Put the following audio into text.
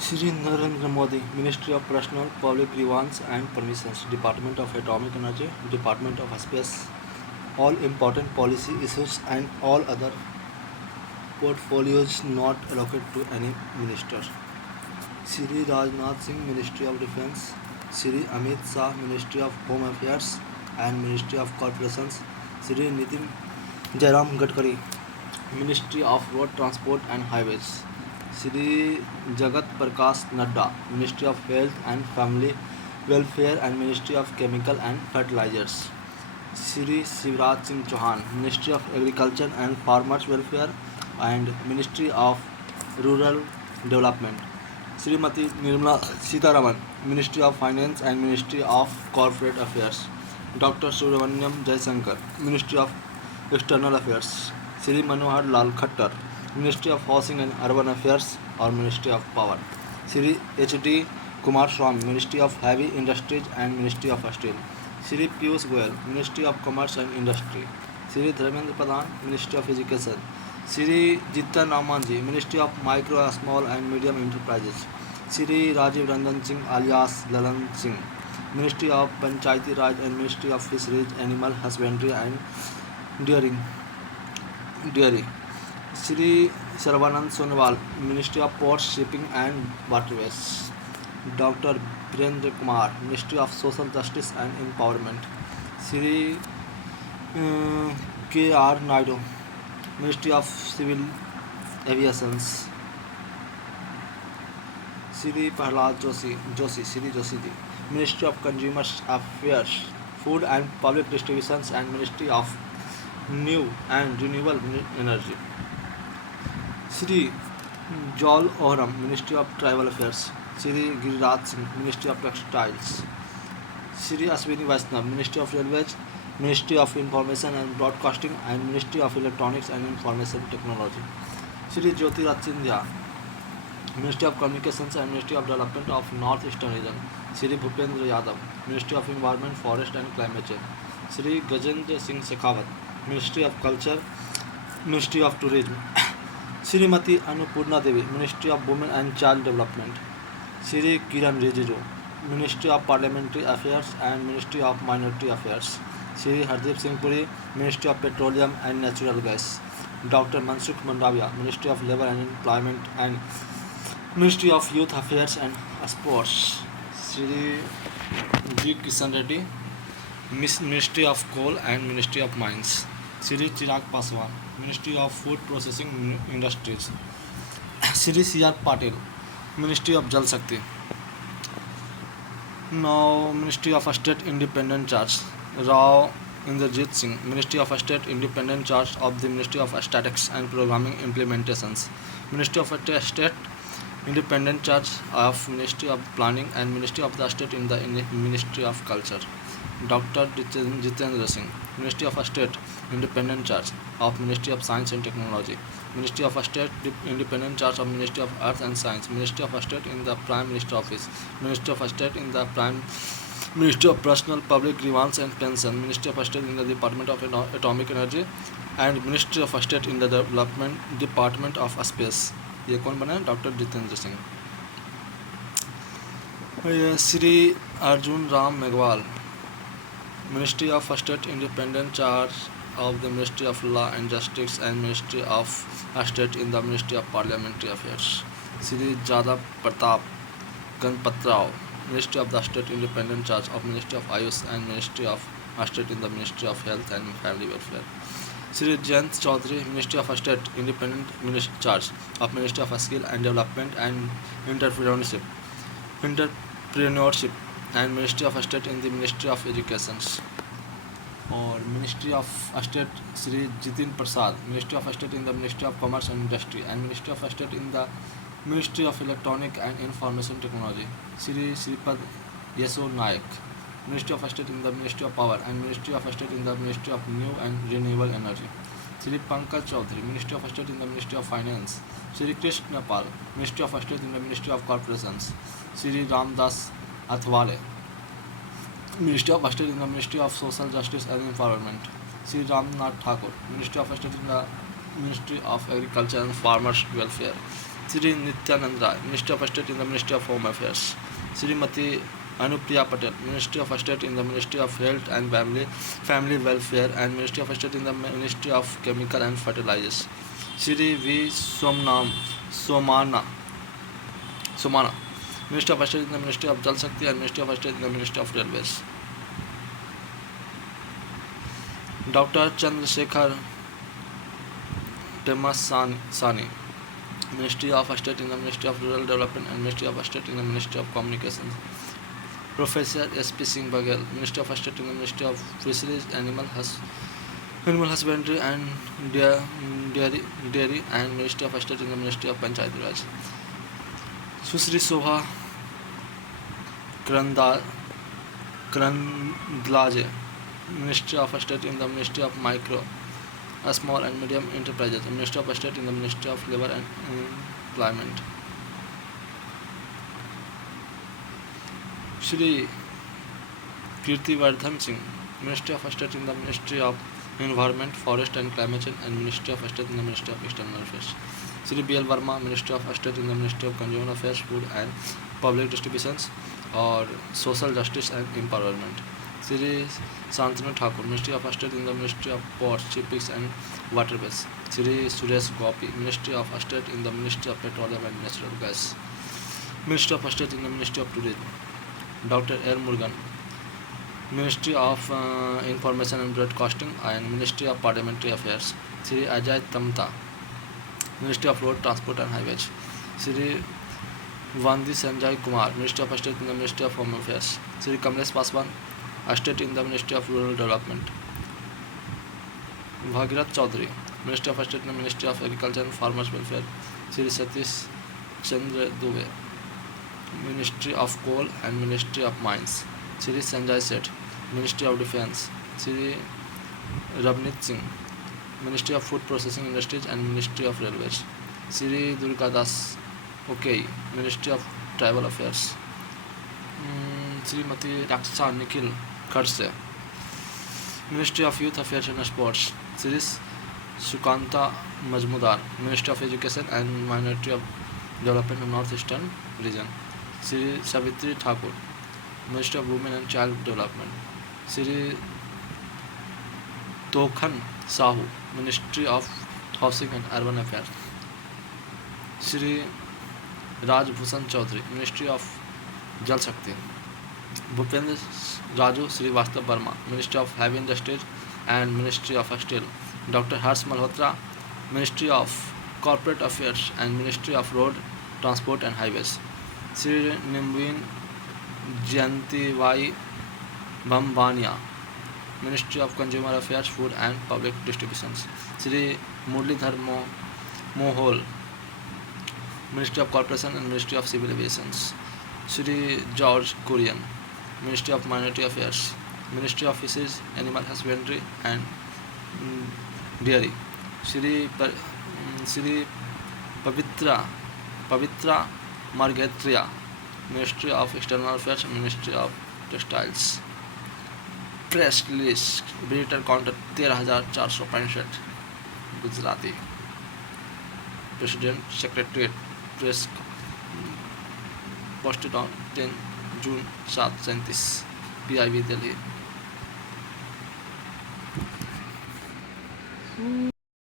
Shri Narendra Modi, Ministry of Personal Public Grievances and Permissions, Department of Atomic Energy, Department of Space, all important policy issues and all other portfolios not allocated to any minister. Shri Rajnath Singh, Ministry of Defence, Shri Amit Shah, Ministry of Home Affairs and Ministry of Corporations, Shri Nitin Jairam Gadkari, Ministry of Road Transport and Highways, Shri Jagat Prakash Nadda, Ministry of Health and Family Welfare and Ministry of Chemical and Fertilizers, Shri Shivraj Singh Chauhan, Ministry of Agriculture and Farmers Welfare and Ministry of Rural Development, Srimati Nirmala Sitharaman, Ministry of Finance and Ministry of Corporate Affairs, Dr. Subramaniam Jaishankar, Ministry of External Affairs, Shri Manohar Lal Khattar, Ministry of Housing and Urban Affairs or Ministry of Power, Shri H.D. Kumar Swamy, Ministry of Heavy Industries and Ministry of Steel, Shri Piyush Goyal, Ministry of Commerce and Industry, Shri Dharmendra Pradhan, Ministry of Education, Shri Jitan Ram Manjhi, Ministry of Micro, Small and Medium Enterprises, Shri Rajiv Ranjan Singh alias Lalan Singh, Ministry of Panchayati Raj and Ministry of Fisheries, Animal Husbandry and Dairy, Shri Sarvanand Sonowal, Ministry of Ports, Shipping and Waterways, Dr. Virendra Kumar, Ministry of Social Justice and Empowerment, Shri K.R. Naidu, Ministry of Civil Aviation, Shri Prahlad Joshi, Shri Joshi ji, Ministry of Consumer Affairs, Food and Public Distributions and Ministry of New and Renewable Energy, Shri Joel Oram, Ministry of Tribal Affairs, Shri Giriraj Singh, Ministry of Textiles, Shri Ashwini Vaishnav, Ministry of Railways, Ministry of Information and Broadcasting and Ministry of Electronics and Information Technology, Shri Jyotiraj Scindia, Ministry of Communications and Ministry of Development of North Eastern Region, Shri Bhupendra Yadav, Ministry of Environment, Forest and Climate Change, Shri Gajendra Singh Shekhawat, Ministry of Culture, Ministry of Tourism, Srimati Annapurna Devi, Ministry of Women and Child Development, Shri Kiran Rijiju, Ministry of Parliamentary Affairs and Ministry of Minority Affairs, Shri Hardeep Singh Puri, Ministry of Petroleum and Natural Gas, Dr. Mansukh Mandavia, Ministry of Labour and Employment and Ministry of Youth Affairs and Sports, Shri G. Kishan Reddy, Ministry of Coal and Ministry of Mines, Shri Chirag Paswan, Ministry of Food Processing Industries, Shri C.R. Patil, Ministry of Jal Shakti. Now, Ministry of State Independent Charge, Rao Inderjit Singh, Ministry of State Independent Charge of the Ministry of Statistics and Programming Implementations, Ministry of State Independent Charge of Ministry of Planning and Ministry of the State in the Ministry of Culture, Dr. Jitendra Singh, Ministry of State Independent Charge of Ministry of Science and Technology, Ministry of State Independent Charge of Ministry of Earth and Science, Ministry of State in the Prime Minister Office, Ministry of State in the Prime Ministry of Personal Public Grievances and Pension, Ministry of State in the Department of Atomic Energy and Ministry of State in the Department of Space. ये कौन बना है? Doctor Jitendra Singh. Shri Arjun Ram Meghwal, Ministry of State Independent Charge of the Ministry of Law and Justice and Ministry of State in the Ministry of Parliamentary Affairs, Shri Jadav Pratap Ganpat Rao, Ministry of the State Independent Charge of Ministry of Ayush and Ministry of State in the Ministry of Health and Family Welfare, Shri Jayant Chaudhary, Ministry of State Independent Charge of Ministry of Skill and Development and Entrepreneurship and Ministry of State in the Ministry of Education. और Ministry of State Shri Jitin Prasad, Ministry of State in the Ministry of Commerce and Industry and Ministry of State in the Ministry of Electronic and Information Technology, Shri Sripad Yeso Naik, Ministry of State in the Ministry of Power and Ministry of State in the Ministry of New and Renewable Energy, Shri Pankaj Chaudhary, Ministry of State in the Ministry of Finance, Shri Krishna Pal, Ministry of State in the Ministry of Corporations, Shri Ramdas Athwale, Ministry of State in the Ministry of Social Justice and Environment, Shri Ramnath Thakur, Ministry of State in the Ministry of Agriculture and Farmers Welfare, Sri Nityanand Rai, Minister of State in the Ministry of Home Affairs. Srimati Anupriya Patel, Ministry of State in the Ministry of Health and Family Welfare and Ministry of State in the Ministry of Chemical and Fertilizers. Shri V. Somana, Minister of State in the Ministry of Jal Shakti and Ministry of State in the Ministry of Railways. Dr. Chandrasekhar Temasani, Ministry of State in the Ministry of Rural Development and Ministry of State in the Ministry of Communications. Professor S.P. Singh Baghel, Ministry of State in the Ministry of Fisheries, Animal Husbandry and Dairy and Ministry of State in the Ministry of Panchayat Raj. Susri Shobha Karandlaje, Ministry of State in the Ministry of Micro, Small and Medium Enterprises, Ministry of State in the Ministry of Labour and Employment. Shri Kirtivardhan Singh, Ministry of State in the Ministry of Environment, Forest and Climate Change and Ministry of State in the Ministry of External Affairs. Shri B.L. Verma, Ministry of State in the Ministry of Consumer Affairs, Food and Public Distributions or Social Justice and Empowerment. Shri Shantanu Thakur, Ministry of State in the Ministry of Ports, Shipping and Waterways. Shri Suresh Gopi, Ministry of State in the Ministry of Petroleum and Natural Gas. Ministry of State in the Ministry of Tourism. Dr. L. Murugan, Ministry of Information and Broadcasting and Ministry of Parliamentary Affairs. Shri Ajay Tamta, Ministry of Road Transport and Highways. Shri Vandi Sanjay Kumar, Ministry of State in the Ministry of Home Affairs. Shri Kamlesh Paswan, State in the Ministry of Rural Development. Bhagirath Chaudhary, Ministry of State in the Ministry of Agriculture and Farmers Welfare. Shri Satish Chandra Dubey, Ministry of Coal and Ministry of Mines. Shri Sanjay Seth, Ministry of Defence. Shri Ravneet Singh, Ministry of Food Processing Industries and Ministry of Railways. Shri Durga Das Okey, Ministry of Tribal Affairs. Srimati Raksha Nikhil Khadse, Ministry of Youth Affairs and Sports. Shri Sukanta Majmudar, Ministry of Education and Minority of Development in North Eastern Region. Shri Savitri Thakur, Ministry of Women and Child Development. Shri Tokhan Sahu, Ministry of Housing and Urban Affairs. Shri Raj Bhushan Chaudhary, Ministry of Jal Shakti. Bhupendra Raju Srivastav Verma, Ministry of Heavy Industries and Ministry of Steel. Dr. Harsh Malhotra, Ministry of Corporate Affairs and Ministry of Road Transport and Highways. Shri Nimbin Jayantivai Bambania, Ministry of Consumer Affairs, Food and Public Distributions. Shri Murlidhar Mohol, Ministry of Corporation and Ministry of Civil Aviation. Shri George Kurian, Ministry of Minority Affairs, Ministry of Fisheries, Animal Husbandry and Dairy. Shri Pavitra Margetria, Ministry of External Affairs, Ministry of Textiles. Press list, visitor count 13,465. Gujarati. President Secretariat, Press posted on 10 June 737. PIB Delhi.